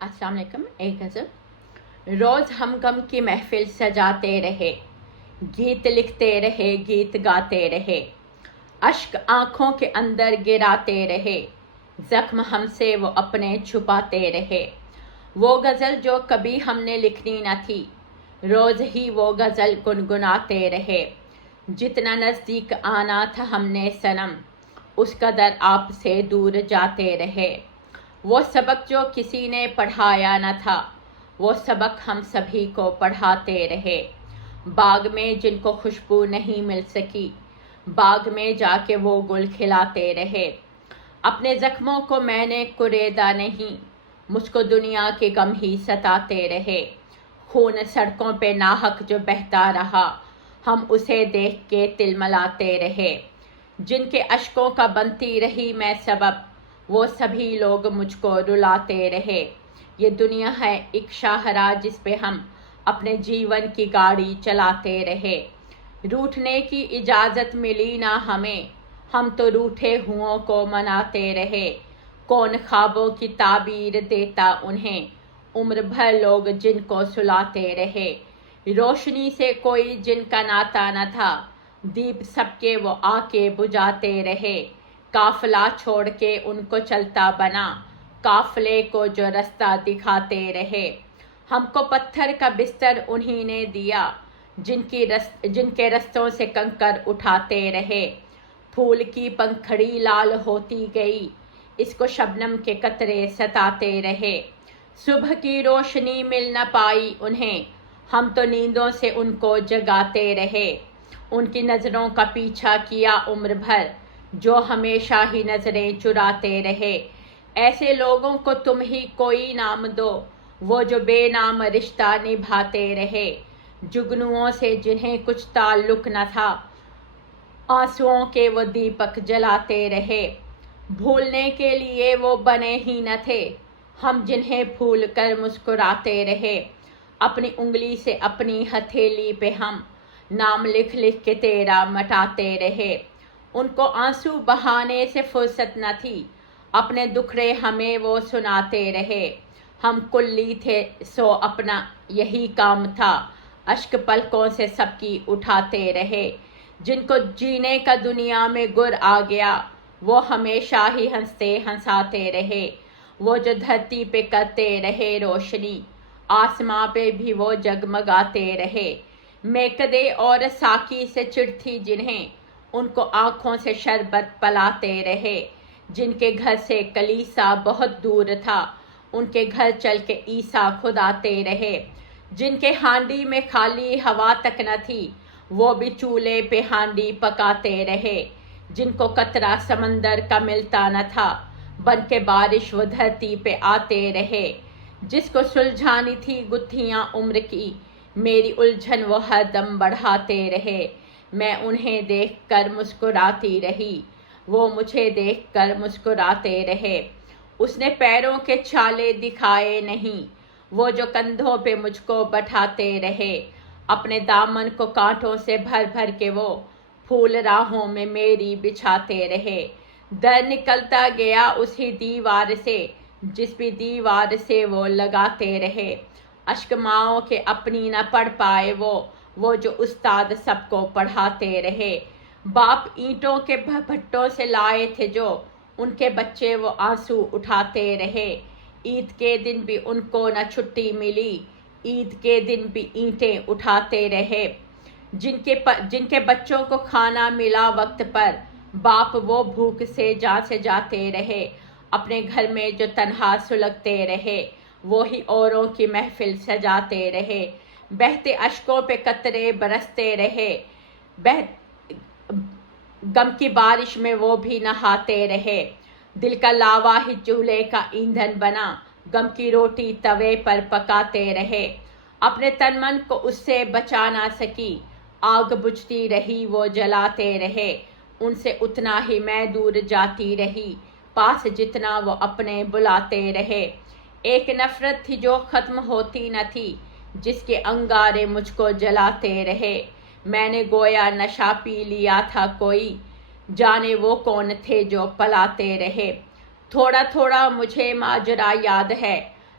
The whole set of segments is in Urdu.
السلام علیکم. ایک غزل. روز ہم غم کی محفل سجاتے رہے، گیت لکھتے رہے، گیت گاتے رہے، اشک آنکھوں کے اندر گراتے رہے، زخم ہم سے وہ اپنے چھپاتے رہے. وہ غزل جو کبھی ہم نے لکھنی نہ تھی، روز ہی وہ غزل گنگناتے رہے. جتنا نزدیک آنا تھا ہم نے صنم، اس قدر آپ سے دور جاتے رہے. وہ سبق جو کسی نے پڑھایا نہ تھا، وہ سبق ہم سبھی کو پڑھاتے رہے. باغ میں جن کو خوشبو نہیں مل سکی، باغ میں جا کے وہ گل کھلاتے رہے. اپنے زخموں کو میں نے کریدا نہیں، مجھ کو دنیا کے غم ہی ستاتے رہے. خون سڑکوں پہ ناحق جو بہتا رہا، ہم اسے دیکھ کے تلملاتے رہے. جن کے اشکوں کا بنتی رہی میں سبب، وہ سبھی لوگ مجھ کو رلاتے رہے. یہ دنیا ہے ایک شاہراہ جس پہ ہم اپنے جیون کی گاڑی چلاتے رہے. روٹھنے کی اجازت ملی نہ ہمیں، ہم تو روٹھے ہوں کو مناتے رہے. کون خوابوں کی تعبیر دیتا انہیں، عمر بھر لوگ جن کو سلاتے رہے. روشنی سے کوئی جن کا ناتا نہ تھا، دیپ سب کے وہ آ کے بجھاتے رہے. قافلہ چھوڑ کے ان کو چلتا بنا، قافلے کو جو رستہ دکھاتے رہے. ہم کو پتھر کا بستر انہی نے دیا، جن کے رستوں سے کنکر اٹھاتے رہے. پھول کی پنکھڑی لال ہوتی گئی، اس کو شبنم کے قطرے ستاتے رہے. صبح کی روشنی مل نہ پائی انہیں، ہم تو نیندوں سے ان کو جگاتے رہے. ان کی نظروں کا پیچھا کیا عمر بھر، جو ہمیشہ ہی نظریں چراتے رہے. ایسے لوگوں کو تم ہی کوئی نام دو، وہ جو بے نام رشتہ نبھاتے رہے. جگنوؤں سے جنہیں کچھ تعلق نہ تھا، آنسوؤں کے وہ دیپک جلاتے رہے. بھولنے کے لیے وہ بنے ہی نہ تھے، ہم جنہیں بھول کر مسکراتے رہے. اپنی انگلی سے اپنی ہتھیلی پہ ہم نام لکھ لکھ کے تیرا مٹاتے رہے. ان کو آنسو بہانے سے فرصت نہ تھی، اپنے دکھڑے ہمیں وہ سناتے رہے. ہم کلی تھے سو اپنا یہی کام تھا، اشک پلکوں سے سب کی اٹھاتے رہے. جن کو جینے کا دنیا میں گر آ گیا، وہ ہمیشہ ہی ہنستے ہنساتے رہے. وہ جو دھرتی پہ کرتے رہے روشنی، آسماں پہ بھی وہ جگمگاتے رہے. میکدے اور ساقی سے چڑھی جنہیں، ان کو آنکھوں سے شربت پلاتے رہے. جن کے گھر سے کلیسا بہت دور تھا، ان کے گھر چل کے عیسیٰ خود آتے رہے. جن کے ہانڈی میں خالی ہوا تک نہ تھی، وہ بھی چولہے پہ ہانڈی پکاتے رہے. جن کو قطرہ سمندر کا ملتا نہ تھا، بن کے بارش وہ دھرتی پہ آتے رہے. جس کو سلجھانی تھی گتھیاں عمر کی، میری الجھن وہ ہر دم بڑھاتے رہے. میں انہیں دیکھ کر مسکراتی رہی، وہ مجھے دیکھ کر مسکراتے رہے. اس نے پیروں کے چھالے دکھائے نہیں، وہ جو کندھوں پہ مجھ کو بٹھاتے رہے. اپنے دامن کو کانٹوں سے بھر بھر کے وہ پھول راہوں میں میری بچھاتے رہے. در نکلتا گیا اسی دیوار سے، جس بھی دیوار سے وہ لگاتے رہے. اشک ماؤں کے اپنی نہ پڑھ پائے وہ جو استاد سب کو پڑھاتے رہے. باپ اینٹوں کے بھٹوں سے لائے تھے جو، ان کے بچے وہ آنسو اٹھاتے رہے. عید کے دن بھی ان کو نہ چھٹی ملی، عید کے دن بھی اینٹیں اٹھاتے رہے. جن کے بچوں کو کھانا ملا وقت پر، باپ وہ بھوک سے جاتے رہے. اپنے گھر میں جو تنہا سلگتے رہے، وہی اوروں کی محفل سجاتے رہے. بہتے اشکوں پہ قطرے برستے رہے، غم کی بارش میں وہ بھی نہاتے رہے. دل کا لاوا ہی چولہے کا ایندھن بنا، غم کی روٹی توے پر پکاتے رہے. اپنے تن من کو اس سے بچا نہ سکی، آگ بجھتی رہی وہ جلاتے رہے. ان سے اتنا ہی میں دور جاتی رہی، پاس جتنا وہ اپنے بلاتے رہے. ایک نفرت تھی جو ختم ہوتی نہ تھی، جس کے انگارے مجھ کو جلاتے رہے. میں نے گویا نشہ پی لیا تھا کوئی، جانے وہ کون تھے جو پلاتے رہے. تھوڑا تھوڑا مجھے ماجرا یاد ہے،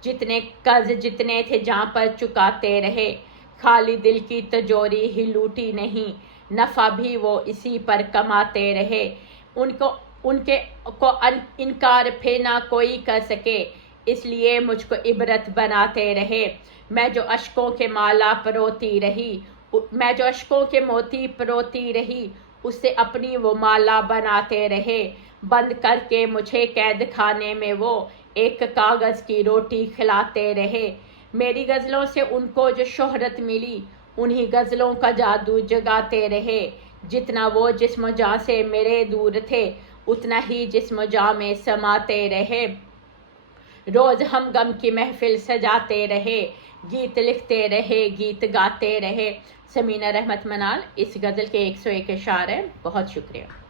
جتنے قرض جتنے تھے جہاں پر چکاتے رہے، خالی دل کی تجوری ہی لوٹی نہیں، نفع بھی وہ اسی پر کماتے رہے، ان کے انکار پھر نہ کوئی کر سکے، اس لیے مجھ کو عبرت بناتے رہے۔ میں جو اشکوں کے مالا پروتی رہی، میں جو اشکوں کے موتی پروتی رہی، اس سے اپنی وہ مالا بناتے رہے، بند کر کے مجھے قید خانے میں وہ ایک کاغذ کی روٹی کھلاتے رہے۔ میری غزلوں سے ان کو جو شہرت ملی، انہی غزلوں کا جادو جگاتے رہے، جتنا وہ جسم و جاں سے میرے دور تھے، اتنا ہی جسم و جاں میں سماتے رہے۔ روز ہم غم کی محفل سجاتے رہے، گیت لکھتے رہے، گیت گاتے رہے۔ سمینہ رحمت منال، اس غزل کے 101 اشعار ہیں۔ بہت شکریہ۔